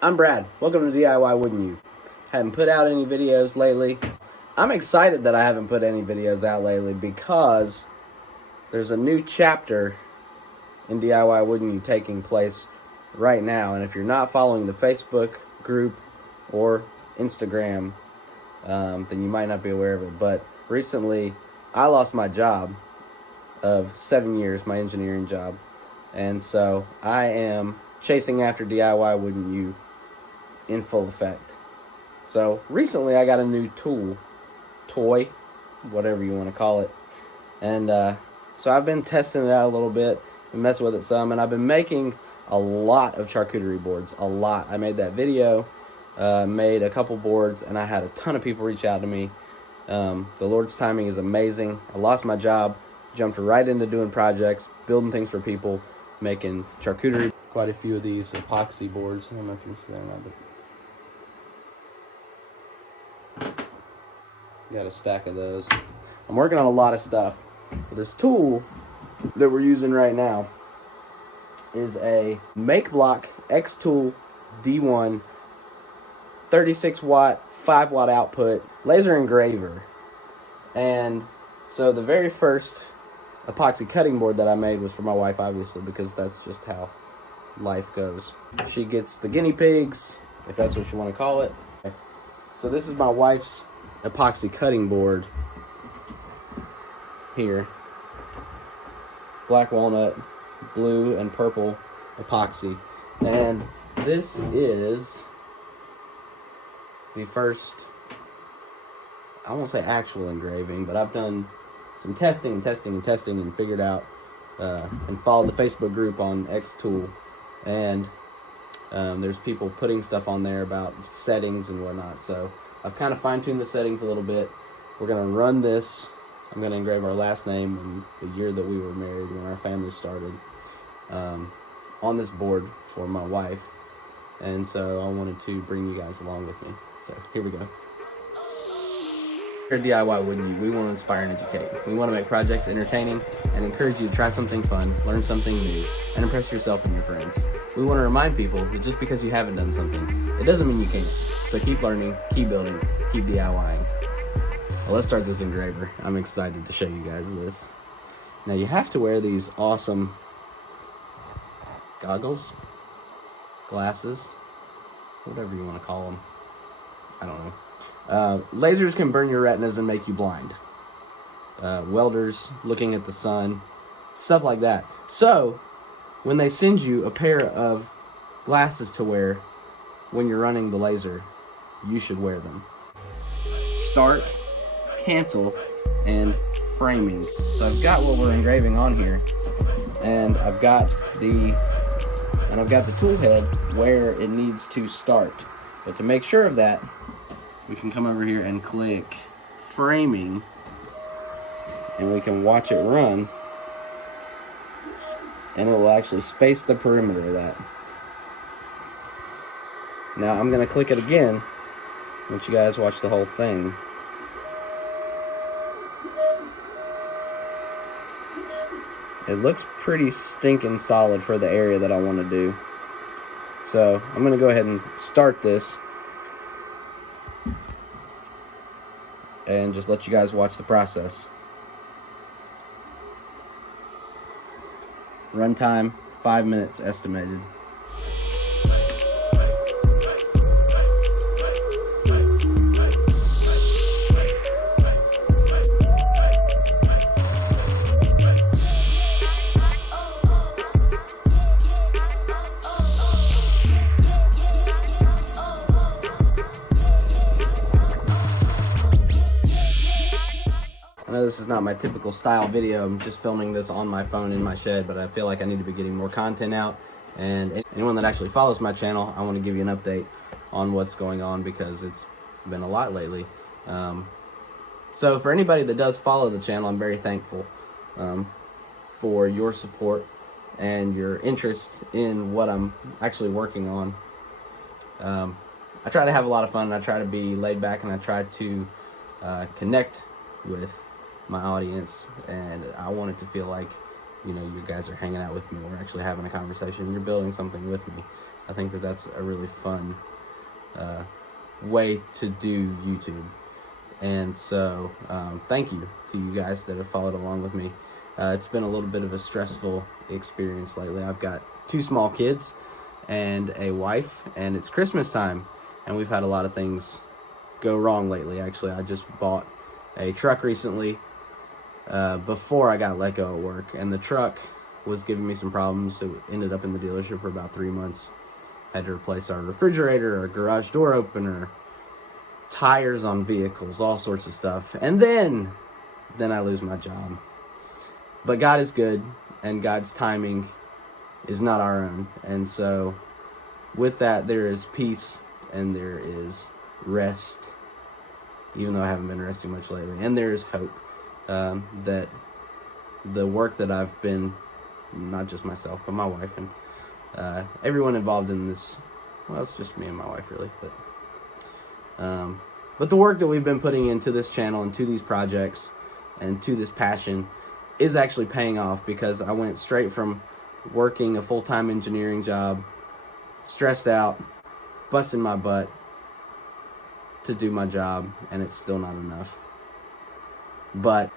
I'm Brad. Welcome to DIY Woodn't You. Haven't put out any videos lately. I'm excited that I haven't put any videos out lately because there's a new chapter in DIY Woodn't You taking place right now. And if you're not following the Facebook group or Instagram, then you might not be aware of it. But recently, I lost my job of 7 years, my engineering job. And so I am chasing after DIY Woodn't You in full effect. So recently I got a new toy, whatever you want to call it. And so I've been testing it out a little bit and messing with it some. And I've been making a lot of charcuterie boards, a lot. I made that video, made a couple boards, and I had a ton of people reach out to me. The Lord's timing is amazing. I lost my job, jumped right into doing projects, building things for people, making charcuterie. Quite a few of these epoxy boards. I don't know if you can see that or not, but got a stack of those. I'm working on a lot of stuff. This tool that we're using right now is a Make Block X Tool D1 36 watt 5 watt output laser engraver. And so the very first epoxy cutting board that I made was for my wife, obviously, because that's just how life goes. She gets the guinea pigs, if that's what you want to call it. So this is my wife's epoxy cutting board here. Black walnut, blue and purple epoxy. And this is the first, I won't say actual engraving, but I've done some testing and figured out and followed the Facebook group on Xtool. And there's people putting stuff on there about settings and whatnot. So I've kind of fine-tuned the settings a little bit. We're going to run this. I'm going to engrave our last name and the year that we were married, when our family started, on this board for my wife. And so I wanted to bring you guys along with me. So here we go. Here at DIY Woodn't You, we want to inspire and educate. We want to make projects entertaining and encourage you to try something fun, learn something new, and impress yourself and your friends. We want to remind people that just because you haven't done something, it doesn't mean you can't. So keep learning, keep building, keep DIYing. Well, let's start this engraver. I'm excited to show you guys this. Now you have to wear these awesome goggles, glasses, whatever you want to call them. I don't know. Lasers can burn your retinas and make you blind. Welders looking at the sun, stuff like that. So when they send you a pair of glasses to wear when you're running the laser, you should wear them. Start, cancel, and framing. So I've got what we're engraving on here, and I've got the tool head where it needs to start. But to make sure of that, we can come over here and click framing, and we can watch it run, and it will actually space the perimeter of that. Now I'm going to click it again. I want you guys to watch the whole thing. It looks pretty stinking solid for the area that I want to do. So I'm going to go ahead and start this and just let you guys watch the process. Runtime 5 minutes estimated. I know this is not my typical style video. I'm just filming this on my phone in my shed, but I feel like I need to be getting more content out. And anyone that actually follows my channel, I want to give you an update on what's going on, because it's been a lot lately. So for anybody that does follow the channel, I'm very thankful for your support and your interest in what I'm actually working on. I try to have a lot of fun, and I try to be laid back, and I try to connect with my audience, and I want it to feel like you guys are hanging out with me. We're actually having a conversation. You're building something with me. I think that that's a really fun way to do YouTube. And so thank you to you guys that have followed along with me. It's been a little bit of a stressful experience lately. I've got 2 small kids and a wife, and it's Christmas time, and we've had a lot of things go wrong lately. Actually, I just bought a truck recently before I got let go at work, and the truck was giving me some problems. It ended up in the dealership for about 3 months. Had to replace our refrigerator, our garage door opener, tires on vehicles, all sorts of stuff. And then I lose my job. But God is good, and God's timing is not our own. And so with that, there is peace and there is rest, even though I haven't been resting much lately. And there is hope that the work that I've been, not just myself, but my wife and everyone involved in this, well, it's just me and my wife really, but the work that we've been putting into this channel and to these projects and to this passion is actually paying off, because I went straight from working a full-time engineering job, stressed out, busting my butt to do my job, and it's still not enough. But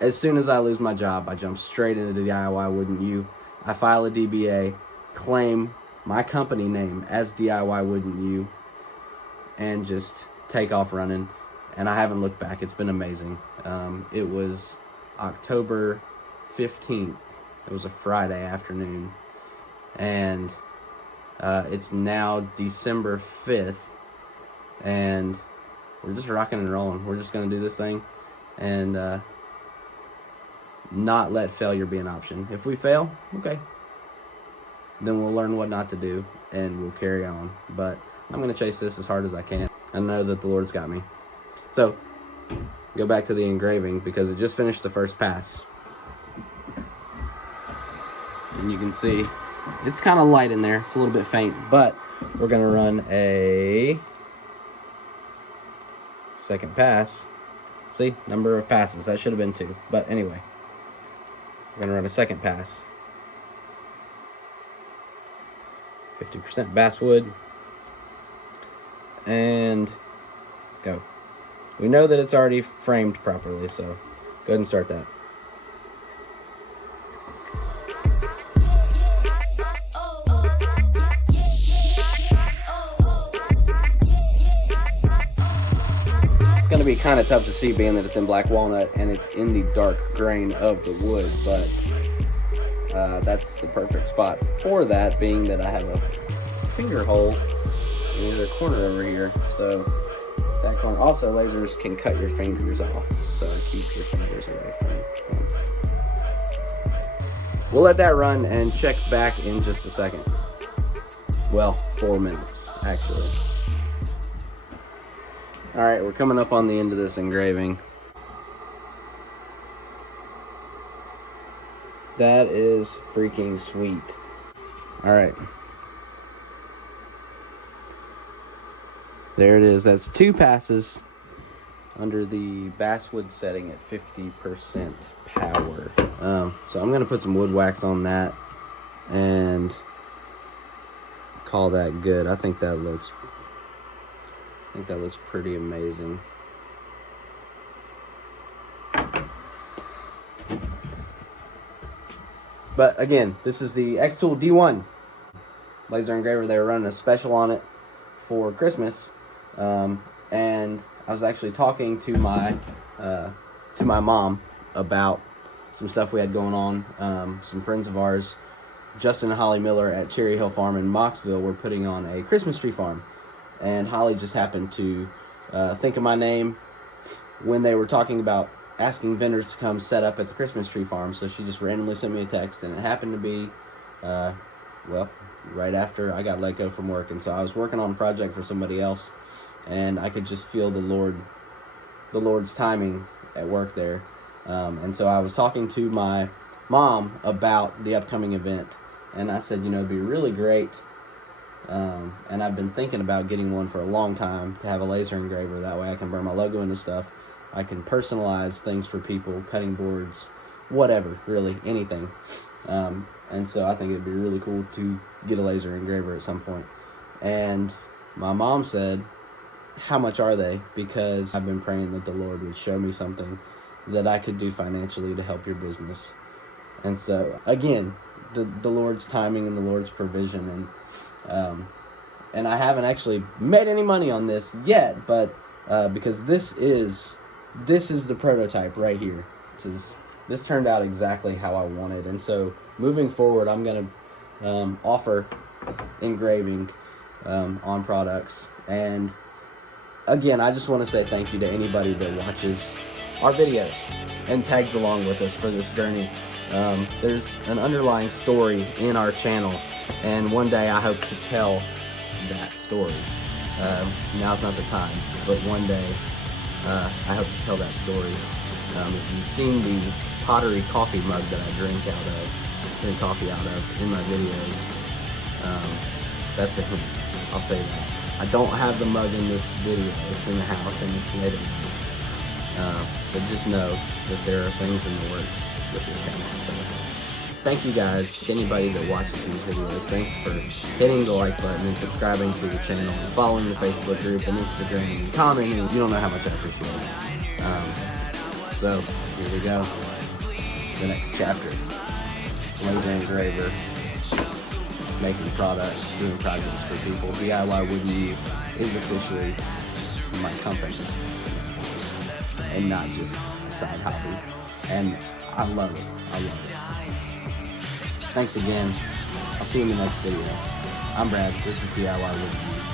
as soon as I lose my job, I jump straight into DIY Woodn't You. I file a DBA, claim my company name as DIY Woodn't You, and just take off running. And I haven't looked back. It's been amazing. It was October 15th. It was a Friday afternoon. And it's now December 5th. And we're just rocking and rolling. We're just going to do this thing and not let failure be an option. If we fail, okay, then we'll learn what not to do and we'll carry on. But I'm going to chase this as hard as I can. I know that the Lord's got me. So, go back to the engraving, because it just finished the first pass. And you can see it's kind of light in there. It's a little bit faint, but we're going to run a second pass. See, number of passes. That should have been 2. But anyway, we're going to run a second pass. 50% basswood. And go. We know that it's already framed properly, so go ahead and start that. It's going to be kind of tough to see, being that it's in black walnut and it's in the dark grain of the wood, but that's the perfect spot for that, being that I have a finger hole in the corner over here. So that corner, also lasers can cut your fingers off, so keep your fingers away from them. We'll let that run and check back in just a second. Well, 4 minutes actually. Alright, we're coming up on the end of this engraving. That is freaking sweet. Alright. There it is. That's 2 passes under the basswood setting at 50% power. So I'm going to put some wood wax on that and call that good. I think that looks pretty amazing. But again, this is the X-Tool D1 laser engraver. They were running a special on it for Christmas, and I was actually talking to my mom about some stuff we had going on. Some friends of ours, Justin and Holly Miller at Cherry Hill Farm in Moxville, were putting on a Christmas tree farm, and Holly just happened to think of my name when they were talking about asking vendors to come set up at the Christmas tree farm. So she just randomly sent me a text, and it happened to be well, right after I got let go from work. And so I was working on a project for somebody else, and I could just feel the Lord's timing at work there. And so I was talking to my mom about the upcoming event, and I said, it'd be really great, and I've been thinking about getting one for a long time, to have a laser engraver. That way I can burn my logo into stuff. I can personalize things for people, cutting boards, whatever, really, anything. And so I think it'd be really cool to get a laser engraver at some point. And my mom said, how much are they? Because I've been praying that the Lord would show me something that I could do financially to help your business. And so, again, the Lord's timing and the Lord's provision. And I haven't actually made any money on this yet, but because this is the prototype right here. This turned out exactly how I wanted. And so, moving forward, I'm going to offer engraving on products. And again, I just want to say thank you to anybody that watches our videos and tags along with us for this journey. There's an underlying story in our channel, and one day I hope to tell that story. Now's not the time, but one day I hope to tell that story. If you've seen the pottery coffee mug that I drink coffee out of in my videos, that's a hint. I'll say that. I don't have the mug in this video. It's in the house and it's late at night. But just know that there are things in the works with this channel. So, thank you guys, anybody that watches these videos. Thanks for hitting the like button and subscribing to the channel and following the Facebook group and Instagram and commenting. You don't know how much I appreciate it. So, here we go. The next chapter. Laser engraver. Making products, doing projects for people. DIY Woodn't You is officially my company and not just a side hobby. And I love it. I love it. Thanks again. I'll see you in the next video. I'm Brad. This is DIY Woodn't You.